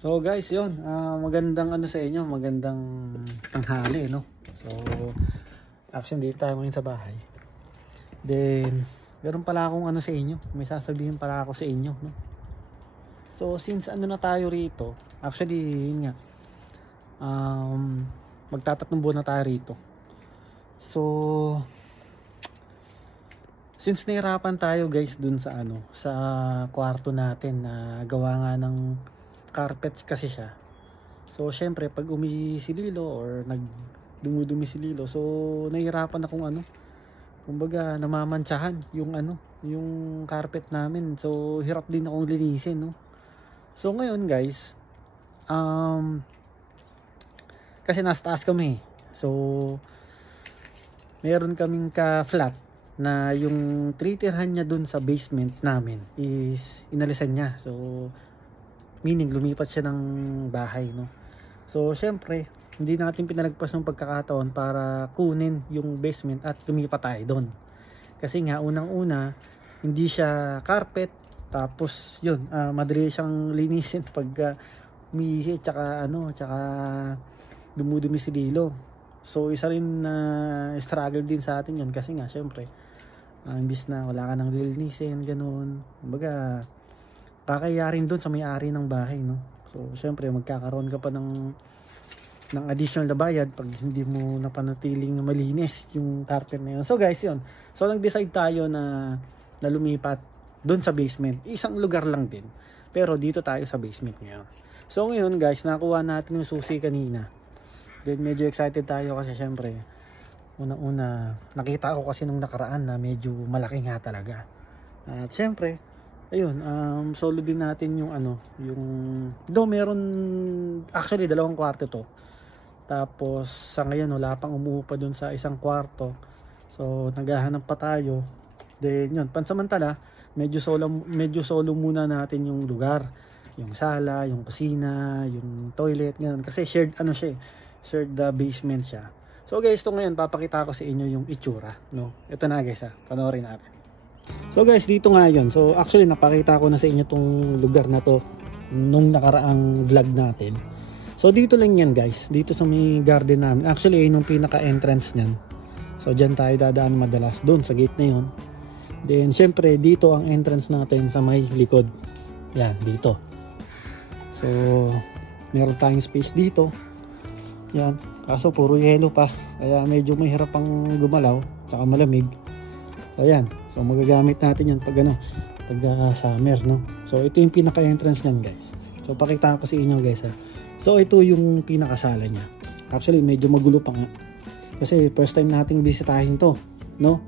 So guys, yun, magandang ano sa inyo, magandang tanghali, no? So, actually, dito tayo ngayon sa bahay. Then, meron pala akong ano sa inyo, may sasabihin pala ako sa inyo, no? So, since ano na tayo rito, actually, yun nga, magtatatlong buwan na tayo rito. So, since nahirapan tayo guys dun sa ano, sa kwarto natin na gawa nga ng carpet kasi siya. So syempre pag umisililo or nagdumudumi sililo, so nahihirapan akong ano, kumbaga namamantsahan yung ano, yung carpet namin. So hirap din akong linisin, no. So ngayon guys, kasi nasa taas kami. So meron kaming ka-flat na yung tinitirhan niya dun sa basement namin is inalisan niya. So meaning lumipat siya ng bahay, no. So syempre hindi natin pinalagpas ng pagkakataon para kunin yung basement at lumipat tayo doon. Kasi nga unang-una hindi siya carpet, tapos yun, madali siyang linisin pag umihi tsaka ano, tsaka dumudumi si Lilo. So isa rin na struggle din sa atin yun kasi nga syempre imbis na wala ka nang lilinisin, ganun. Kumbaga kakaya rin doon sa may-ari ng bahay, no. So syempre magkakaroon ka pa ng additional na bayad pag hindi mo napanatiling malinis yung carpet na yun. So guys, yun. So nag-decide tayo na lumipat doon sa basement. Isang lugar lang din, pero dito tayo sa basement ngayon. So ngayon guys, nakuha natin yung susi kanina. Then medyo excited tayo kasi syempre unang-una nakita ko kasi nung nakaraan na medyo malaki nga talaga. At syempre ayun, solo din natin yung ano, yung do meron actually 2 kwarto to. Tapos sa ngayon wala pang umuupa dun sa isang kwarto. So naghahanap pa tayo. Then yun, pansamantala medyo solo muna natin yung lugar. Yung sala, yung kusina, yung toilet, ganun. Kasi shared ano siya, shared the basement siya. So guys, ito ngayon papakita ko sa inyo yung itsura, no. Ito na guys, panoorin natin. So guys, dito nga yun. So actually napakita ko na sa inyo tong lugar na to nung nakaraang vlog natin. So dito lang yan guys, dito sa may garden namin. Actually nung pinaka entrance nyan. So dyan tayo dadaan madalas, doon sa gate na yun. Then syempre dito ang entrance natin sa may likod. Yan, dito. So meron tayong space dito. Yan, kaso puro yelo pa, kaya medyo mahirap pang gumalaw, tsaka malamig. So ayan, so magagamit natin yan pag ano, pag summer, no. So ito yung pinaka entrance niyan guys. So pakita ko sa inyo guys, ha. So ito yung pinakasala niya. Actually medyo magulo pa nga, kasi first time nating bisitahin to, no.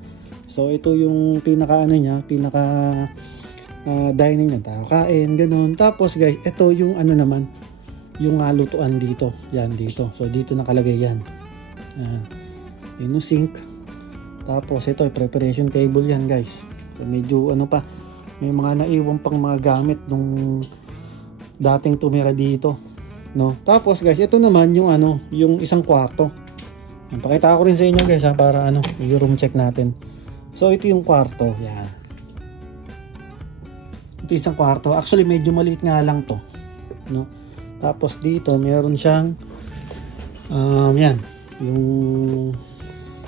So ito yung pinaka ano niya, pinaka dining niya, tayo kain, ganun. Tapos guys, ito yung ano naman, yung lutuan dito, yan dito. So dito nakalagay yan, yun yung sink. Tapos ito preparation table yan guys. So medyo ano pa, may mga naiwan pang mga gamit nung dating tumira dito, no. Tapos guys, ito naman yung ano, yung isang kwarto. Pakita ko rin sa inyo guys, ha, para ano, yung room check natin. So ito yung kwarto, yan. Ito isang kwarto. Actually medyo maliit nga lang to, no. Tapos dito meron siyang yan, yung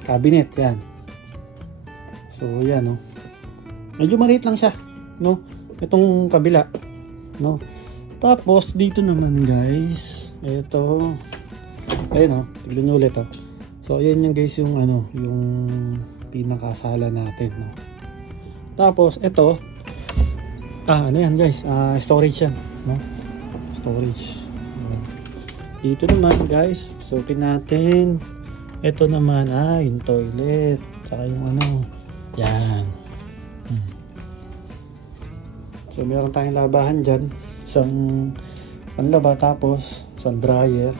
cabinet, yan. So yan, no. Medyo maliit lang siya, no. Itong kabila, no. Tapos dito naman guys, ito, ayun, no. Tignan nyo ulit, oh. So ayan yung guys, yung ano, yung pinakasala natin, no. Tapos ito, ano yan guys, storage yan, no. Storage. Dito naman guys, sukin natin. Ito naman, yung toilet, saka yung ano, yan. So meron tayong labahan dyan, isang panlaba, tapos isang dryer.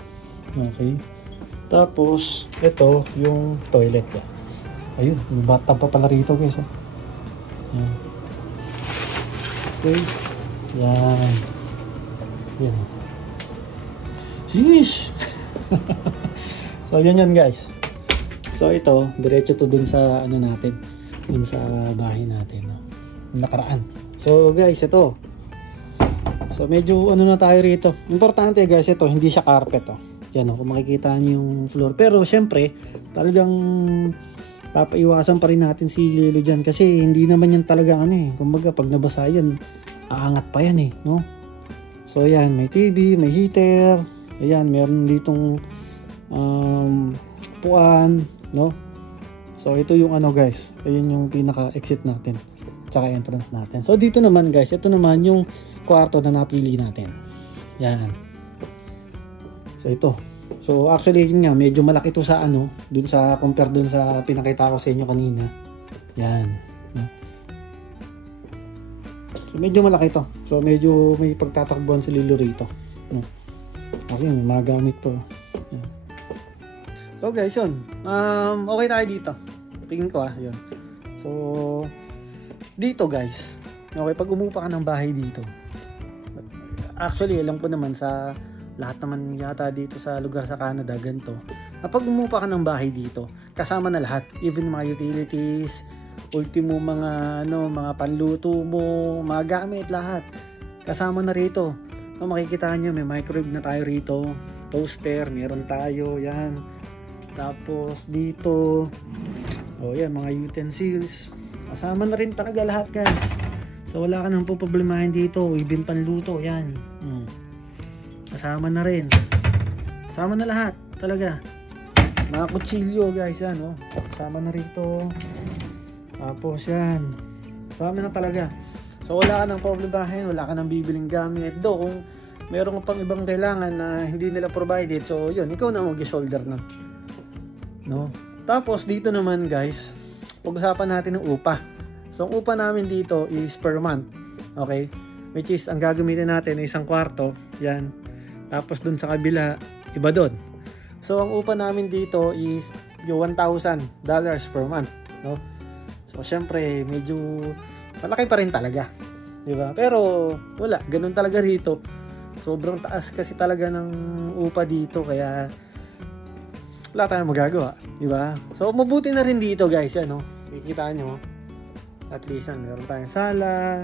Okay. Tapos ito yung toilet. Ayun, may bathtub pa pala rito guys, oh. Yan. Okay. Yan. Yan. Sheesh. So yan guys. So ito, diretso to dun sa ano natin, dun sa bahay natin, no? Nakaraan. So guys, ito. So medyo ano na tayo rito. Importante guys, ito hindi siya carpet oh. Yan oh, kung makikita niyo yung floor. Pero syempre, talagang papaiwasan pa rin natin si Lilo dyan kasi hindi naman yan talaga ano eh. Kumbaga pag nabasa yan, aangat pa yan eh, no? So yan, may TV, may heater. Ayan, meron ditong puan, no? So ito yung ano guys, ayun yung pinaka-exit natin, tsaka entrance natin. So dito naman guys, ito naman yung kwarto na napili natin. Yan. So ito. So actually yun nga, medyo malaki to sa ano, dun sa compare dun sa pinakita ko sa inyo kanina. Yan. So medyo malaki to. So medyo may pagtatakbuhan si Lilo rito. Okay, may magamit po. Yan. So guys, yun. Okay tayo dito. Tingin ko yun. So dito guys, okay, pag umupa ka ng bahay dito, actually alam ko naman sa lahat naman yata dito sa lugar sa Canada ganito, na pag umupa ka ng bahay dito, kasama na lahat, even mga utilities, ultimo mga ano, mga panluto mo, mga gamit, lahat kasama na rito. So, makikita nyo may microwave na tayo rito, toaster meron tayo, yan. Tapos dito yan, mga utensils kasama na rin talaga lahat guys. So wala ka nang problemahin dito, even panluto yan. Kasama na rin. Kasama na lahat talaga. Mga kutsilyo guys yan, oh. Kasama na rito. Tapos yan, kasama na talaga. So wala ka nang problemahin, wala ka nang bibiling gamit. Do kung meron pang ibang kailangan na hindi nila provided, so yun, ikaw na mag-shoulder na, no? Tapos dito naman guys, pag-usapan natin ng upa. So ang upa namin dito is per month. Okay? Which is ang gagamitin natin ay isang kwarto. Yan. Tapos dun sa kabila, iba dun. So ang upa namin dito is yung $1,000 per month, no? So syempre medyo malaki pa rin talaga, di ba? Pero wala, ganun talaga rito. Sobrang taas kasi talaga ng upa dito, kaya wala tayong magagawa, di ba? So mabuti na rin dito guys, yan, no? Kikita nyo, at least meron tayong sala,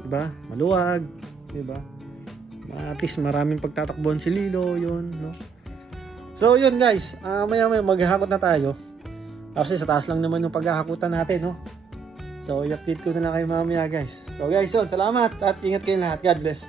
di ba? Maluwag, di ba? At least maraming pagtatakbuhan si Lilo, yun, no? So yun guys, maya maghahakot na tayo. Kasi sa taas lang naman yung paghahakutan natin, no? So i-update ko na lang kayo mamaya guys. So guys, yun, salamat at ingat kayo lahat. God bless.